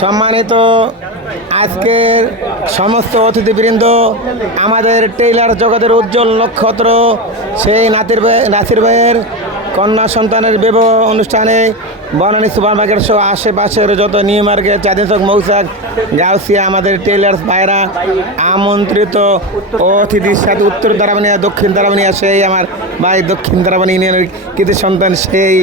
সম্মানিত আজকের সমস্ত অতিথিবৃন্দ, আমাদের টেইলার জগতের উজ্জ্বল নক্ষত্র সেই নাসির ভাইয়ের কন্যা সন্তানের বিবাহ অনুষ্ঠানে বনানী সুপার মার্কেট সহ আশেপাশের যত নিউ মার্কেট, চাঁদিনী চক, মৌচাক, গাউসিয়া আমাদের টেইলার্স ভাইরা আমন্ত্রিত অতিথির সাথে উত্তর দারাবানিয়া, দক্ষিণ দারাবানিয়া সেই আমার ভাই দক্ষিণ দারাবানি ইউনিয়নের কৃতি সন্তান সেই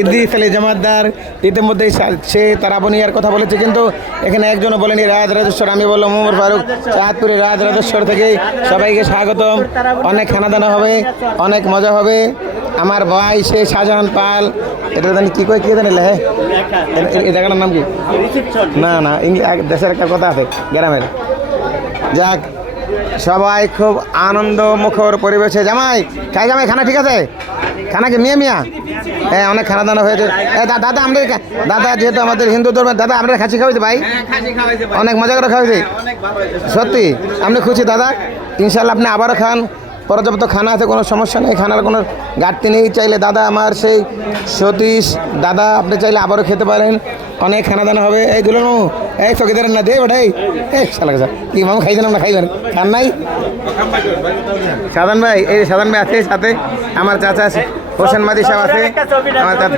ইদ্রিস আলী জমাদ্দার ইতিমধ্যেই সে তারাবনিয়ার কথা বলেছে, কিন্তু এখানে একজনও বলেনি রাজরাজেশ্বর। আমি বললাম ওমর ফারুক, চাঁদপুরের রাজরাজেশ্বর থেকে সবাইকে স্বাগতম। অনেক খানাদানা হবে, অনেক মজা হবে। আমার ভাই সে শাহজাহান পাল, এটা জানি কী কী জানি হ্যাঁ, এই জায়গাটার নাম কি? না না, দেশের একটা কথা আছে গ্রামের। যাক, সবাই খুব আনন্দ মুখর পরিবেশে। জামাই খাই, জামাই খানা ঠিক আছে? খানা কি মিয়া? হ্যাঁ, অনেক খানা দানা হয়েছে। দাদা আমরা দাদা যেহেতু আমাদের হিন্দু ধর্মের দাদা, আমরা খাসি খাওয়াইছি ভাই, অনেক মজা করে খাওয়াইছি। সত্যি আপনি খুশি দাদা? ইনশাল্লাহ আপনি আবারও খান। পর্যাপ্ত খানা আছে, কোনো সমস্যা নেই, খানার কোনো ঘাটতি নেই। চাইলে দাদা আমার সেই সতীশ দাদা, আপনি চাইলে আবারও খেতে পারেন। অনেক খানা দানা হবে। এই দুলন মামু, এই চকিদার না দে ওটাই, এই সালা কি মামু খাইছেন না খাইবেন? খান নাই সাধান ভাই? এই সাধান ভাই আছে সাথে, আমার চাচা আছে হোসেন মাদি সাহেব আছে, আমার চাচা।